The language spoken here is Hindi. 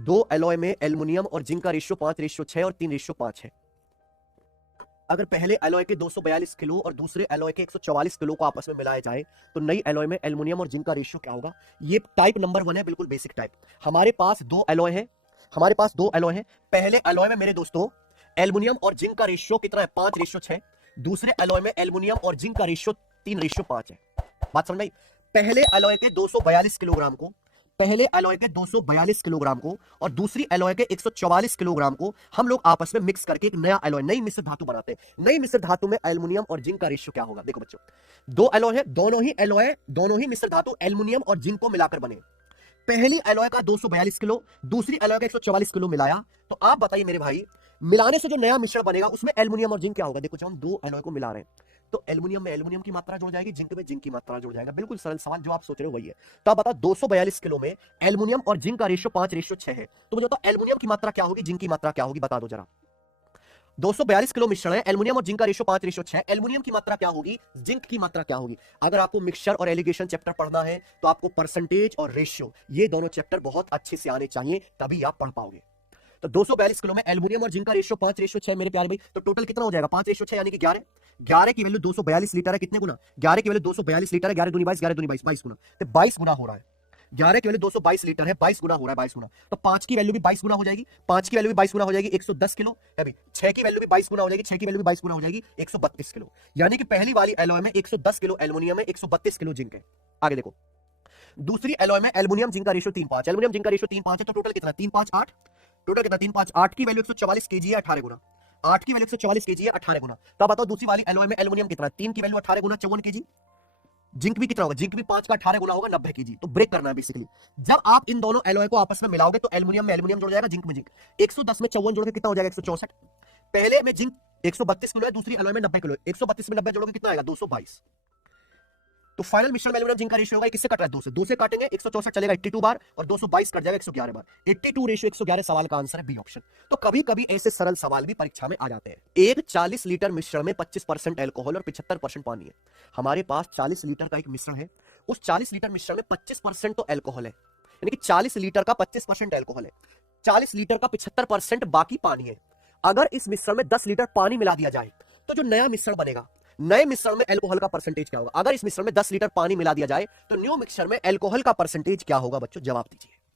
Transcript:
दो एलॉय में एल्युमिनियम और जिंक का रेशियो 5:6 और 3:5 है। अगर पहले एलॉय के 242 किलो और दूसरे एलॉय के 144 किलो को आपस में मिलाया जाए तो नई एलॉय में एल्युमिनियम और जिंक का रेशियो क्या होगा? ये टाइप नंबर 1 है, बिल्कुल बेसिक टाइप। हमारे पास दो एलॉय है। पहले एलॉय में मेरे दोस्तों एल्युमिनियम और जिंक का रेशियो कितना है? 5:6। दूसरे एलॉय में एल्युमिनियम और जिंक का रेशियो 3:5 है। बात समझ में आई? पहले एलॉय के 242 किलोग्राम को और दूसरी एलॉय के 144 किलोग्राम को हम लोग आपस में मिक्स करके एक नया एलॉय, नई मिश्र धातु बनाते हैं। नई मिश्र धातु में एल्युमिनियम और जिंक का रेशियो क्या होगा? देखो बच्चों, दो एलॉय है, दोनों ही मिश्र धातु एल्युमिनियम और जिंक को मिलाकर बने। पहली एलॉय का 242 किलो, दूसरी एलॉय का 144 किलो मिलाया, तो आप बताइए मेरे भाई, मिलाने से जो नया मिश्रण बनेगा उसमें एल्युमिनियम और जिंक क्या होगा? देखो, जब हम दो एलॉय को मिला रहे हैं तो एल्युमिनियम में एल्युमिनियम की मात्रा जुड़ जाएगी, जिंक में जिंक की मात्रा जुड़ जाएगा। बिल्कुल सरल सवाल, जो आप सोच रहे हो वही है। तो आप बताओ 242 किलो में एल्युमिनियम और जिंक का रेशियो 5:6 है, तो मुझे बताओ एल्युमिनियम की मात्रा क्या होगी, जिंक की मात्रा क्या होगी? बता दो जरा। 242 किलो मिश्रण है, एल्युमिनियम और जिंक का रेशियो 5:6। एल्युमिनियम की मात्रा क्या होगी, जिंक की मात्रा क्या होगी? अगर आपको मिक्सचर और एलिगेशन चैप्टर पढ़ना है तो आपको परसेंटेज और रेशियो, ये दोनों चैप्टर बहुत अच्छे से आने चाहिए, तभी आप पढ़ पाओगे। तो 242 किलो में एल्युमिनियम और जिंक का रेशियो 5:6 मेरे प्यारे भाई, तो टोटल कितना हो जाएगा? 5:6 यानी कि 11। 11 की वैल्यू 242 लीटर है, कितने गुना? 11 की वैल्यू 242 लीटर है, 11 दूनी 22, 11 दूनी 22, 22 गुना, तो 22 गुना हो रहा है। 11 की वैल्यू 222 लीटर है, 22 गुना हो रहा है, 22 गुना। तो 5 की वैल्यू भी 22 गुना हो जाएगी, 5 की वैल्यू भी 22 गुना हो जाएगी, 110 किलो है भाई। 6 की वैल्यू भी 22 गुना हो जाएगी, 6 की वैल्यू भी 22 गुना हो जाएगी, 132 किलो। यानी कि पहली वाली एलॉय में 110 किलो एल्युमिनियम है, 132 किलो जिंक है। आगे देखो, दूसरी एलॉय में एल्युमिनियम जिंक का रेशियो 3:5, एल्युमिनियम जिंक का रेशियो 3:5 है, तो टोटल कितना? 3 5 8। टोटल कितना? 3 5 8 की वैल्यू 144 केजी है, 18 गुना। 8 की वैल्यू 144 केजी है, 18 गुना। तो आप बताओ दूसरी वाली एलॉय में एल्युमिनियम कितना? 3 की वैल्यू 18 गुना, 54 केजी। जिंक भी कितना होगा? जिंक भी 5 का 18 गुना होगा, 90 केजी। तो ब्रेक करना है बेसिकली। जब आप इन दोनों एलॉय को आपस में मिलाओगे तो एल्युमिनियम में एल्युमिनियम जुड़ जाएगा, जिंक में जिंक। 110 में 54 जोड़ के कितना हो जाएगा? 164। पहले में जिंक 132 किलो है, दूसरी एलॉय में 90 किलो। 132 में 90 जोड़ोगे कितना आएगा? 222। तो फाइनल मिश्रण में एल्युमिनियम जिंक का रेशियो होगा, किससे कट रहा है? 2 से। 2 से काटेंगे 164 चलेगा 82 बार, और 222 कट जाएगा 111 बार। 82 रेशियो 111 सवाल का आंसर है बी ऑप्शन। तो कभी कभी ऐसे सरल सवाल भी परीक्षा में आ जाते हैं। एक 40 लीटर मिश्रण में 25% एल्कोहल और 75% पानी है। हमारे पास 40 लीटर का एक मिश्रण है, उस 40 लीटर मिश्रण में 25% तो एल्कोहल है, यानी कि 40 लीटर का 25% एल्कोहल है, 40 लीटर का 75% बाकी पानी है। अगर इस मिश्रण में 10 लीटर पानी मिला दिया जाए तो जो नया मिश्रण बनेगा, नए मिश्रण में एल्कोहल का परसेंटेज क्या होगा? अगर इस मिश्रण में 10 लीटर पानी मिला दिया जाए तो न्यू मिक्सचर में एल्कोहल का परसेंटेज क्या होगा? बच्चों जवाब दीजिए।